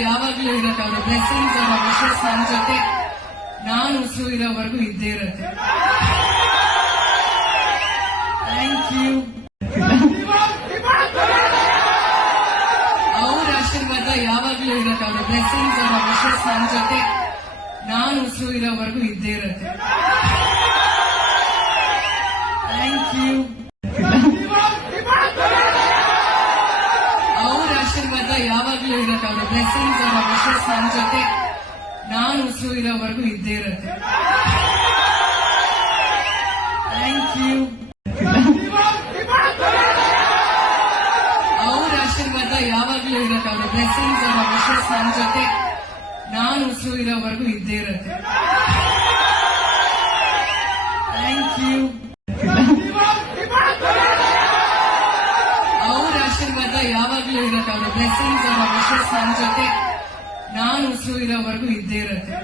ಯಾವಾಗ್ಲೂ ಇರತ್ತೆ ಅವರ ಬ್ಲೆಸ್ಸಿಂಗ್ಸ್ ಅವರ ವಿಶಸ್ ನನ್ನ ಜೊತೆ ನಾನು ಉಸಿರು ಇರೋವರೆಗೂ ಇದ್ದೇ ಇರುತ್ತೆ. ಥ್ಯಾಂಕ್ ಯು ಅವ್ರ ಆಶೀರ್ವಾದ ಯಾವಾಗ್ಲೂ ಇರತ್ತೆ ಅವರ ಬ್ಲೆಸ್ಸಿಂಗ್ಸ್ ಅವರ ವಿಶಸ್ ನನ್ನ ಜೊತೆ ನಾನು ಉಸಿರು ಇರೋವರೆಗೂ ಇದ್ದೇ ಇರುತ್ತೆ ಥ್ಯಾಂಕ್ ಯು ಅವ್ರ ಆಶೀರ್ವಾದ ಇರುತ್ತೆ ಅವರ ಅವರ ವಿಶಸ್ ನನ್ನ ಜೊತೆ ನಾನು ಉಸಿರು ಇರೋವರೆಗೂ ಇದ್ದೇ ಇರುತ್ತೆ. ಥ್ಯಾಂಕ್ ಯು ಅವ್ರ ಆಶೀರ್ವಾದ ಯಾವಾಗ್ಲೂ ಇರುತ್ತೆ ಅವರ ಅವರ ವಿಶಸ್ ನನ್ನ ಜೊತೆ ನಾನು ಉಸಿರು ಇರೋವರೆಗೂ ಇದ್ದೇ ಇರುತ್ತೆ. ಥ್ಯಾಂಕ್ ಯು ಅವ್ರ ಆಶೀರ್ವಾದ ಇರುತ್ತೆ ಅವರ ಬ್ಲೆಸ್ಸಿಂಗ್ಸ್ ಅವರ ವಿಶಸ್ ನನ್ನ ಜೊತೆ ನಾನು ಉಸಿರು ಇರೋವರೆಗೂ ಇದ್ದೇ ಇರುತ್ತೆ.